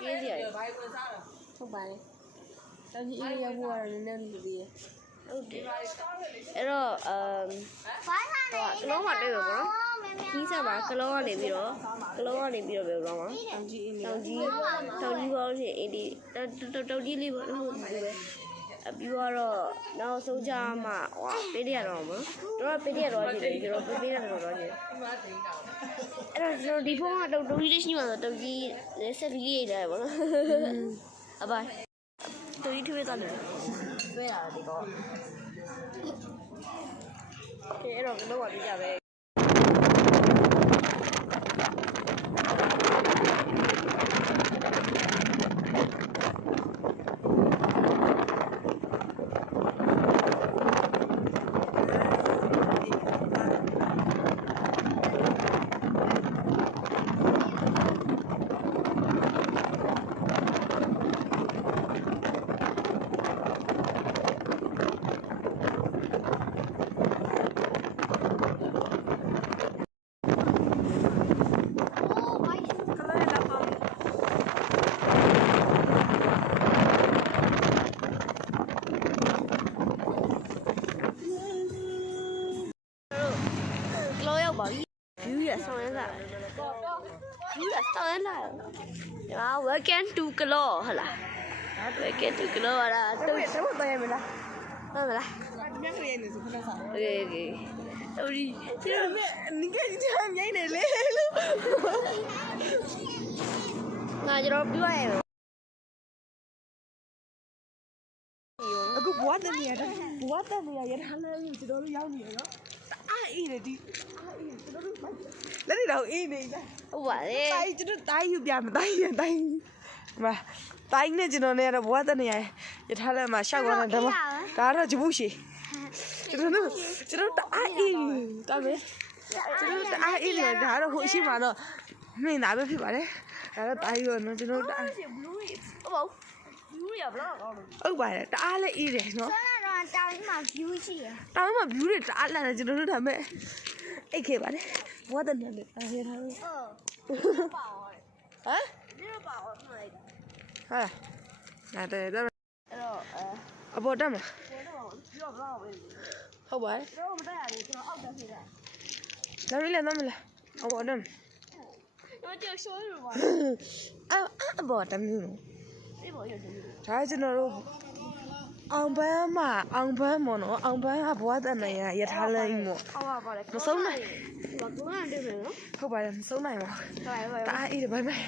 ပြေးစီရတယ်ဟုတ်ပါတယ်တောင်ကြီးအေးရောက်ဖို့ကတော့နည်းနည်းလူသေးတယ်ဟုတ်တယ်အဲ့တော့ကလောမှတွေ့ရပါတော့ကြီးစားပါကလောကနေပြီးတော့ပဲတော့မှာတောင်ကြီးဘောလို့ရှိရင်အေးဒီတောင်ကြီးလေးပေါ့လို့ပဲအပြီးတော့နောက်ဆုံးကြမှာဟိုပေးရတော့မှာတော့ပေးရတော့ကြည့်တယ်ကျွန်တော်ပေးရတော့ကြည့်အဲ့တော့ကျွန်တော်ဒီဖုန်းကတုံးကြီးလေးရှိမှဆိုတုံးကြီးဆက်ပြီးရေးရတယ်ပေါ့နော်အပိုင်တုံးကြီးထွေးသွားတယ်တွဲတာဒီကောအဲ့တော့ကတော့ပါပြကြပဲWelcome to Klo ဟုတ်လား Welcome to Klo อ่ะတော့တော့ရမလားဟုတ်မလားမျက်ခွေရနေစခဏစား Okay okay တော်ဒီကျွန်တော်နိကကြီးအမြိုင်းနေလေလို့ငါကျွန်တော်ပြောရရင်အခုဘွားတဲ့နေရာရထားလဲကျွန်တော်တို့ရောက်နေရနော်အားအေးတယ်ဒီအားအေးကျွန်တော်တို့လက်တွေတော့အေးနေကြဟုတ်ပါလေတိုင်းကျွန်တော်တိုင်းယူပြမတိုင်းရတိုင်းမတိုင်းနဲ့ကျွန်တော်နဲ့တော့ဘွားတဲ့နေရာရထားလဲမှာရှောက်သွားတယ်ဒါကတော့ဂျပူရှိကျွန်တော်တအားအေးတော်မယ်ကျွန်တော်တအားအေးတယ်ဒါတော့ဟိုရှိမှာတော့မင်းသားပဲဖြစ်ပါတယ်ဒါတော့တိုင်းရောနော်ကျွန်တော်တအား blue ဟုတ်View ရဘလောက်ကောင်းလို့ဟုတ်ပါတယ်တအားလည်းအေးတယ်နော်ဆောင်းတော့တောင်ကြီးမှာ view ရှိရတောင်ကြီးမှာ view တွေတအားလာတယ်ကျွန်တော်တို့ဒါမဲ့အိတ်ခဲ့ပါတယ်ဘွားတဲ့နဲ့အားရထားလို့ဟုတ်ပါဟမ်ဒီလိုပါအောင်မှလိုက်တာဟာတယ်တော့အဲ့တော့အပေါ်တက်မလားပြီးတော့ဘလောက်ပဲဟုတ်ပါတယ်တော့မတက်ရဘူးကျွန်တော်အောက်တက်ဖြစ်တာဒါရီလည်းမလားအပေါ်တက်တော့ကျဆိုးရပါအပေါ်တက်မျိုးဒါကျွန်တော်တို့အောင်ပန်းမနော်အောင်ပန်းကဘွားတဲ့နေရထားလိုက်မို့ဟုတ်ပါပါတယ်မဆုံးနိုင်ဘာကုန်းကတွေ့မယ်နော်ဟုတ်ပါတယ်မဆုံးနိုင်ပါဘူးတအားအေးတယ်ဘိုင်ဘိုင်